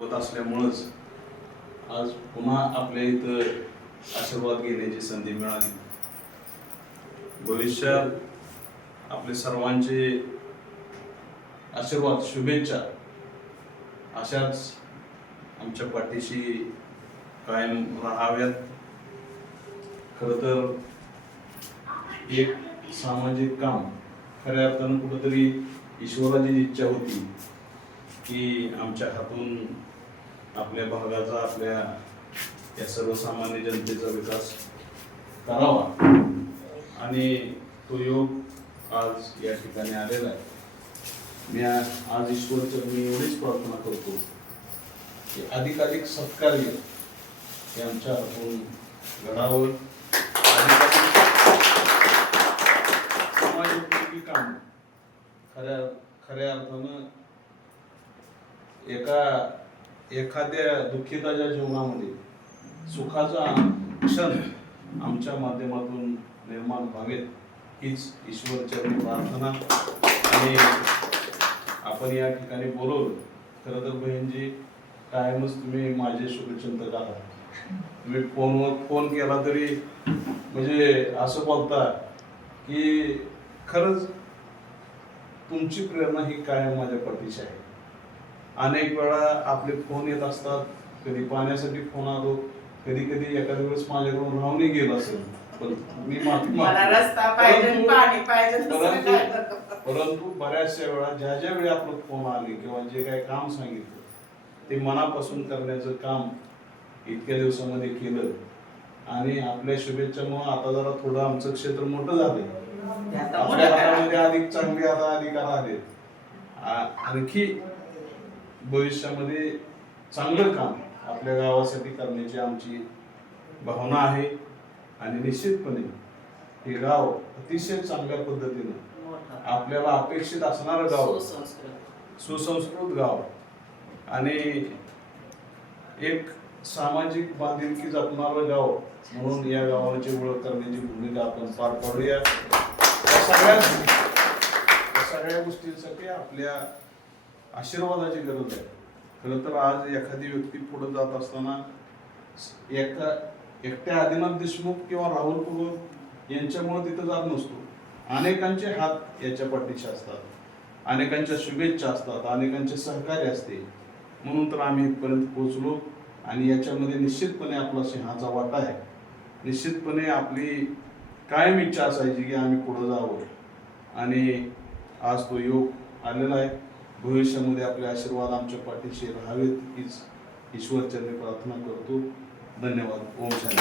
होत असल्यामुळंच आज पुन्हा आपल्या इथं आशीर्वाद घेण्याची संधी मिळाली. भविष्यात आपले सर्वांचे आशीर्वाद शुभेच्छा अशाच आमच्या पाठीशी कायम राहाव्यात. खरं तर एक सामाजिक काम खऱ्या अर्थानं कुठंतरी ईश्वराची इच्छा होती. की आमच्या हातून आपल्या भागाचा आपल्या या सर्वसामान्य जनतेचा विकास करावा. आणि तो योग आज या ठिकाणी आलेला आहे. मी आज ईश्वरचं मी एवढीच प्रार्थना करतो की अधिकाधिक सत्कार्य हे आमच्या हातून घडावं. अधिकाधिक समाजोपयोगी काम खऱ्या खऱ्या अर्थानं एका एखाद्या दुःखिताच्या जीवनामध्ये सुखाचा क्षण आमच्या माध्यमातून निर्माण व्हावेत हीच ईश्वरचरणी प्रार्थना. आणि आपण या ठिकाणी बोलवलं खरं तर बहीणजी कायमच तुम्ही माझे शुभचिंतक आहात तुम्ही फोनवर फोन केला तरी म्हणजे असं बोलता की खरंच तुमची प्रेरणा ही कायम माझ्या पाठीशी आहे. अनेक वेळा आपले फोन येत असतात कधी पाण्यासाठी फोन आलो कधी कधी एखाद्या वेळेस माझ्याकडून राहूनही गेलं असेल पण मी माफी मला मागतो रस्ता पाहिजे परंतु- पाणी पाहिजे दुसरं परंतु काय नको. परंतु बऱ्याचशा वेळा ज्या ज्या वेळी आपलं फोन आले किंवा जे काही काम सांगितलं ते मनापासून करण्याचं काम इतक्या दिवसामध्ये केलं आणि आपल्या शुभेच्छामुळे आता जरा थोडं आमचं क्षेत्र मोठं आता आपल्या. हातामध्ये अधिक चांगले आता अधिकार आले आणखी भविष्यामध्ये चांगलं काम आपल्या गावासाठी करण्याची आमची भावना आहे आणि निश्चितपणे हे गाव अतिशय चांगल्या पद्धतीनं. आपल्याला अपेक्षित असणारं गाव सुसंस्कृत. सुसंस्कृत गाव आणि एक सामाजिक बांधिलकी जपणारं गाव म्हणून या गावाची ओळख करण्याची भूमिका आपण पार पाडूया सगळ्या सगळ्या गोष्टींसाठी आपल्या आशीर्वादाची गरज आहे. खरं तर आज एखादी व्यक्ती पुढे जात असताना एका एकट्या आदिनाथ देशमुख किंवा राहुल कुरुल यांच्यामुळे तिथं जात नसतो. अनेकांचे हात याच्या पाठीशी असतात. अनेकांच्या शुभेच्छा असतात. अनेकांचे सहकार्य असते. म्हणून तर आम्ही इथपर्यंत पोहोचलो आणि याच्यामध्ये निश्चितपणे आपला सिंहाचा वाटा आहे. निश्चितपणे आपली कायम इच्छा असायची की आम्ही पुढं जावं. आणि आज तो योग आलेला आहे. भविष्यामध्ये आपले आशीर्वाद आमच्या पाठीशी राहावेत हीच ईश्वरचरणी प्रार्थना करतो. धन्यवाद. ओम शांती.